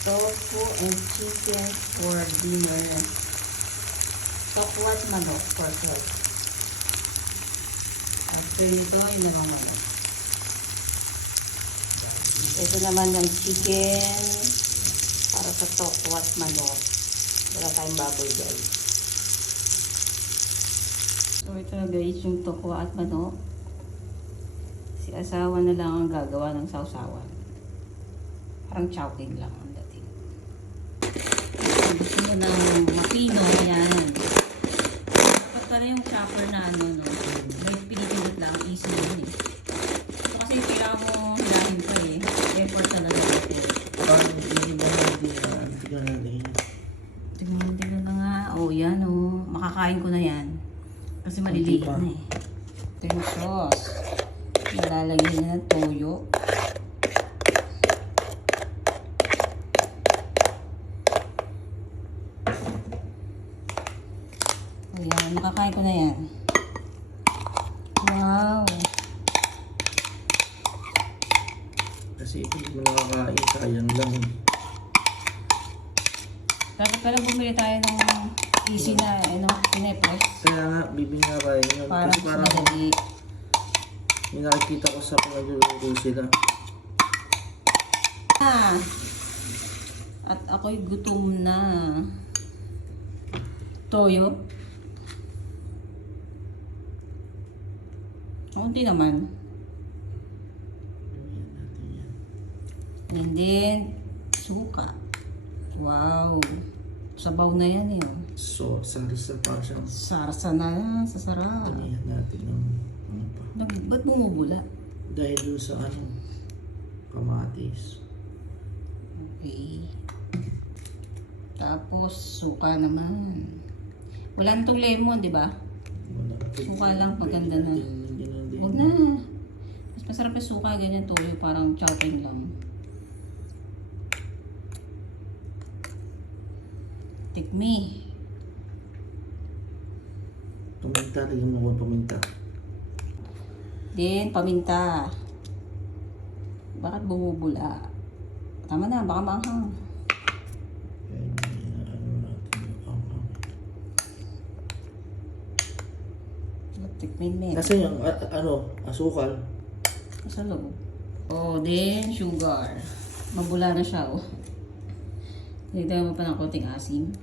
Tofu and chicken for dinner. Tokwat manok for health. After nito, yun naman manok. Ito naman yung chicken para sa tokwat manok. Wala tayong baboy guys. So ito na guys yung tokwa at manok. Si asawa na lang ang gagawa ng sausawan. Parang chowking lang ang dating. Kung gusto mo ng mapino, yan. Dapat pala yung chopper na ano, no? May pinipinit lang, easy yun eh. So kasi kailangan mo hilahin pa eh. Effort talaga ito. Parang hindi ba tignan natin. Tingnan na nga. Oh, yan oh. Makakain ko na yan. Kasi maliliit na eh. Ito yung sauce. Nilalagyan na ng toyo. Ayan, makakain ko na yan. Wow! Kasi ito hindi mo nakakain, sayang lang. Dapat pala bumili tayo ng easy na, ano, pinepos. Kaya nga, bibing nga kayo yun. Para Kasi mas parang madali. may nakikita ko sa pinagluluto sila. At ako'y gutom na. Toyo. Kaunti naman. And then, suka. Wow. Sabaw na yan eh. So, sarisa pa siya. Sarsa na. Sasarap. Tanihan natin ng ano pa. Ba't bumubula? Dahil doon sa ano, kamatis. Okay. Tapos, suka naman. Wala na itong lemon, di ba? Wala. Suka lang, maganda na. Huwag na. Mas masarap yung suka, ganyan toyo, parang chowking lang. Take me. Paminta, lagyan mo ko paminta. Then, paminta. Bakit bumubula? Tama na, baka maanghang. Kaya ano natin yung anghang. Tikmin mo. Kasi yung asukal. Sa loob. Oh, then, sugar. Mabula na siya, oh. Nagdagan mo pa ng konting asim.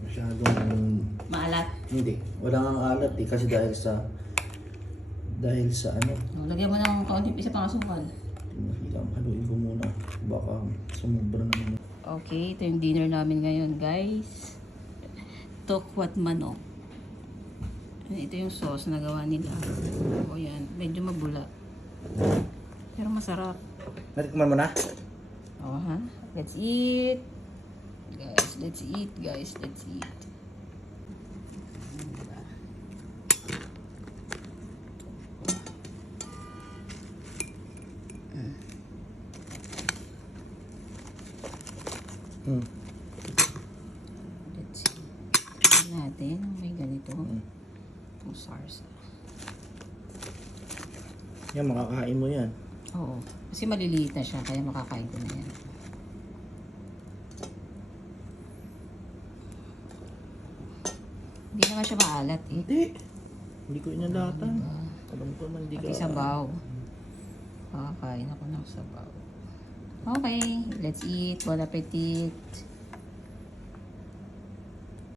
Masyadong Maalat. hindi. Wala nga alat eh. Kasi dahil sa ano. Oh, lagyan mo ng konting isa pang asukal. Haluin ko muna. Baka sumubra naman. Okay, ito yung dinner namin ngayon, guys. Tokwat manok. Ito yung sauce na gawa nila. O yan, medyo mabula. Pero masarap. Natikman mo na? O ha? Let's eat. Guys, let's eat, guys. Let's eat. Let's see. Tignan natin. May ganito. Itong sarsa. Yan, makakain mo yan. Oo. Kasi maliliit na siya. Kaya makakain ko na yan. Hindi naman siya maalat eh. Hindi. Hindi ko inalatan. Diba? Alam ko naman hindi Pati ka. sabaw. Makakain ako ng sabaw. Okay. Let's eat. Bon appetit.